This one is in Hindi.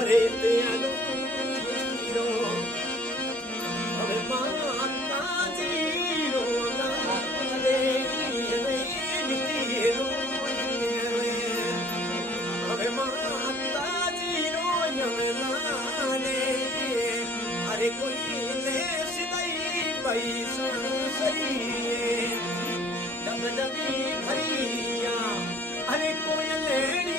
अरे दयालु हीरो अरे माता जीरो लाले हीरो अरे माता जीरो लाले अरे कोई लेस नहीं पैसा सही डब डबी भरिया अरे कोई ले